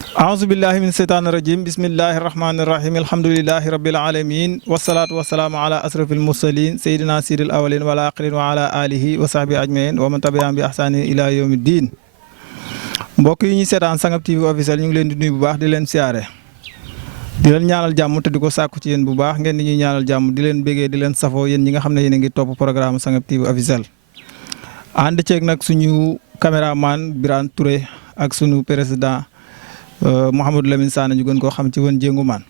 أعوذ بالله من الشيطان الرجيم بسم الله الرحمن الرحيم الحمد لله رب العالمين والصلاة والسلام على أشرف المرسلين سيدنا سيد الأولين والآخرين وعلى آله وصحبه أجمعين ومن تبعهم بإحسان إلى يوم الدين. mbokk yi ñuy seetaan Sangap TV officiel ñu ngi leen di nuyu bu baax di leen siyaare di leen ñaanal jàmm te di ko sàkku ci yéen bu baax ngeen di ñuy ñaanal jàmm di leen bégee di leen safoo yéen ñi nga xam ne yéen a ngi topp programme Sangap TV officiel. ànd ceeg nag suñu caméraman Birane Touré ak suñu président Mouhamadou Lamine Sané ñu gën koo xam ci woon jéngu maan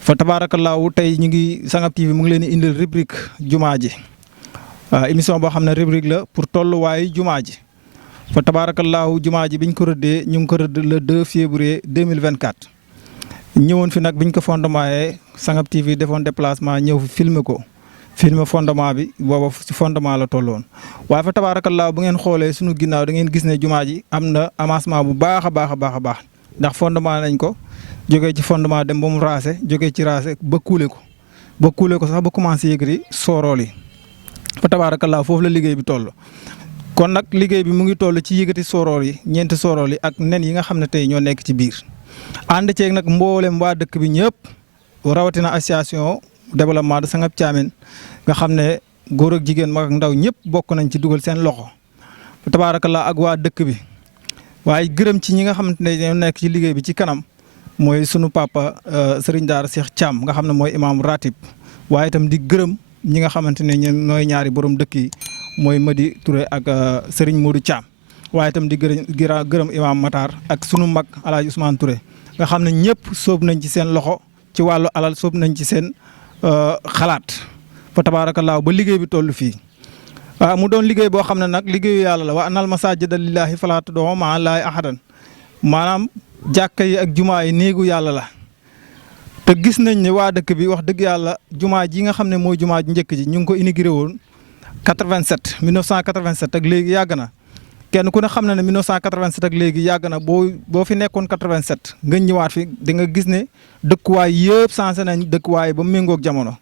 fa tabaarakallaahu tey ñu ngi Sangap TV mu ngi leen di indil rubrique jumaa ji émission boo xam ne rubrique la pour tolluwaayu jumaa ji fa tabaarakallaahu jumaa ji biñ ko rëddee ñu ngi ko rëdd le 2 février 2024 ñëwoon fi nag biñ ko fondement Sangap TV defoon déplacement ñëw fi filmer ko filmer fondement bi booba ci fondement la tolloon waaye fa tabaarakallaahu bu ngeen xoolee suñu ginnaaw da ngeen gis ne jumaa ji am na avancement bu baax a baax a baax a baax ndax fondement nañ ko jógee ci fondement dem ba mu raase jógee ci raase ba kuule ko sax ba commencé yëgri soorool yi fa tabaarakallaahu foofu la liggéey bi toll. kon nag liggéey bi mu ngi toll ci yëgati soorool yi ñeenti soorool yi ak nen yi nga xam ne tey ñoo nekk ci biir ànd ceeg nag mboolem waa dëkk bi ñëpp rawatina association développement de Sangap Thiamène nga xam ne góor ak jigéen mag ak ndaw ñëpp bokk nañ ci dugal seen loxo fa tabaarakallaahu ak waa dëkk bi. waaye gërëm ci ñi nga xamante ne ñoo nekk ci liggéey bi ci kanam mooy sunu papa Serigne Daara Cheikh Thiam nga xam ne mooy imam ratib waaye itam di gërëm ñi nga xamante ne ñoom ñooy ñaari borom dëkk yi mooy Madi Touré ak Serigne Modou Thiam waaye itam di gërëm imam Matar ak sunu mag El Hadj Ousmane Touré nga xam ne ñëpp sóob nañ ci seen loxo ci wàllu alal sóob nañ ci seen xalaat fa tabaarakallaahu ba liggéey bi toll fii. mu doon liggéey boo xam ne nag liggéeyu yàlla la wa anal masaajida lillaahi falaa tad'uu ma'a llaahi ahadan maanaam jàkka yi ak jumaa yi néegu yàlla la te gis nañ ne waa dëkk bi wax dëgg yàlla jumaa ji nga xam ne mooy jumaa ji njëkk ji ñu ngi ko inauguré woon 1987 ak léegi yàgg na kenn ku ne xam na ne 1987 ak léegi yàgg na boo fi nekkoon 87 nga ñëwaat fi di nga gis ne dëkkuwaay yëpp changé nañ dëkkuwaay ba méngoog jamono.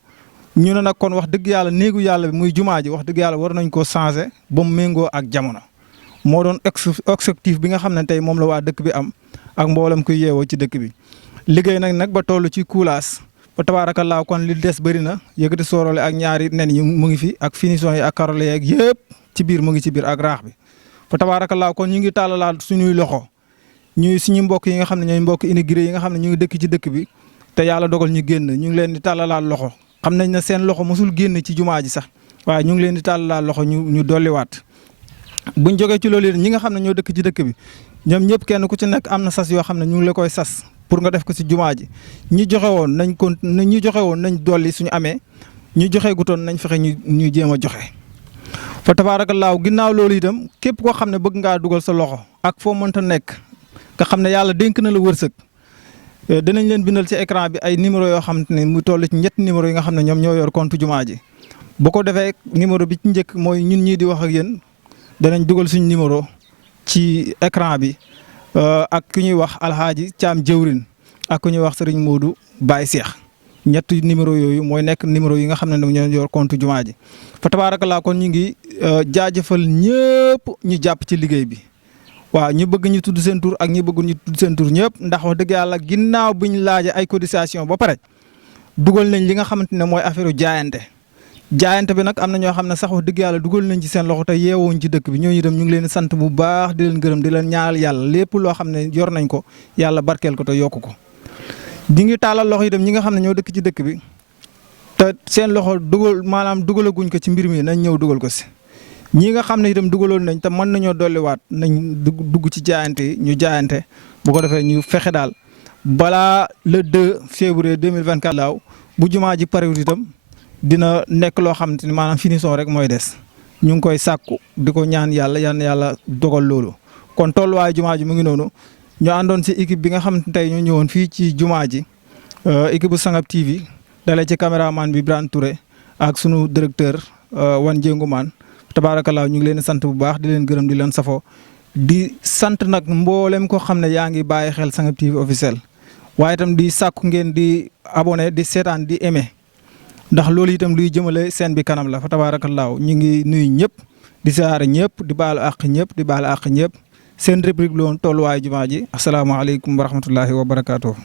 ñu ne nag kon wax dëgg yàlla néegu yàlla bi muy jumaa ji wax dëgg yàlla war nañ koo changé ba mu méngoo ak jamono moo doon objectif bi nga xam ne tey moom la waa dëkk bi am ak mboolem kuy yeewoo ci dëkk bi. liggéey nag ba toll ci kuulaas ba tabaarakallaa kon li des bëri na yëkkati soorole ak ñaari nen yi mu ngi fi ak finition yi ak karole yeeg yëpp ci biir mu ngi ci biir ak raax bi. ba tabaarakallaa kon ñu ngi tàllalaat suñuy loxo ñuy suñu mbokk yi nga xam ne ñooy mbokk immigré yi nga xam ne ñu ngi dëkk ci dëkk bi te yàlla dogal ñu génn ñu ngi leen di tàllalaat loxo. xam nañ ne seen loxo mosul génn ci jumaa ji sax waaye ñu ngi leen di tàllal loxo ñu dolliwaat buñ jógee ci loolu ñi nga xam ne ñoo dëkk ci dëkk bi ñoom ñëpp kenn ku ci nekk am na sas yoo xam ne ñu ngi la koy sas pour nga def ko ci jumaa ji ñi joxe woon nañ dolli suñu amee ñu joxe gutoon nañ fexe ñu jéem a joxe. fa tabaarakallaahu ginnaaw loolu itam képp koo xam ne bëgg ngaa dugal sa loxo ak foo mënta nekk nga xam ne yàlla dénk na la wërsëg. danañ leen bindal ci écran bi ay numéro yoo xam ne mu toll ci ñetti numéro yi nga xam ne ñoom ñoo yor compte jumaa ji bu ko defee numéro bi ci njëkk mooy ñun ñii di wax ak yéen danañ dugal suñ numéro ci écran bi ak ku ñuy wax Alhaaji Thiam jëwrin ak ku ñuy wax Serigne Modou Baye Cheikh ñetti numéro yooyu mooy nekk numéro yi nga xam ne ñoo yor compte jumaa ji fa tabaarakallaa kon ñu ngi jaajëfal ñëpp ñu jàpp ci liggéey bi. waaw ñu bëgg ñu tudd seen tur ak ñi bëgg ñu tudd seen tur ñëpp ndax wax dëgg yàlla ginnaaw bi ñu laajee ay cotisation ba pare dugal nañ li nga xamante ne mooy affaire jaayante bi nag am na ñoo xam ne sax wax dëgg yàlla dugal nañ ci seen loxo te yeewuñ ci dëkk bi ñooñu itam ñu ngi leen di sant bu baax di leen gërëm di leen ñaanal yàlla lépp loo xam ne yor nañ ko yàlla barkeel ko te yokku ko. di ngi taalal loxo itam ñi nga xam ne ñoo dëkk ci dëkk bi te seen loxo dugalaguñ ko ci mbir mi nañ ñëw dugal ko si. ñi nga xam ne itam dugaloon nañ te mën nañoo dolliwaat nañ dugg ci jaayante yi ñu jaayante bu ko defee ñu fexe daal balaa le 2 février 2024 laaw bu jumaa ji parewut itam dina nekk loo xam te ni maanaam finition rek mooy des ñu ngi koy sàkku di ko ñaan yàlla dogal loolu. kon tolluwaayu jumaa ji mu ngi noonu ñu àndoon si équipe bi nga xam ne tey ñoo ñëwoon fii ci jumaa ji équipe bu Sangap TV dalee ci caméraman bi Birane Touré ak sunu directeur wan jéngumaan tabaarakallaa ñu ngi leen di sant bu baax di leen gërëm di leen safoo di sant nag mboolem ko xam ne yaa ngi bàyyi xel Sangap TV officiel waaye itam di sàkku ngeen di abonné di seetaan di aimé ndax loolu itam luy jëmale seen bi kanam la fa tabaarakallaa ñu ngi nuyu ñëpp di siyaare ñëpp di baalu àq ñëpp di baalu àq ñëpp seen rubrique la woon tolluwaayu jumaa ji asalaamaaleykum wa rahmatullahi wa barakaatu.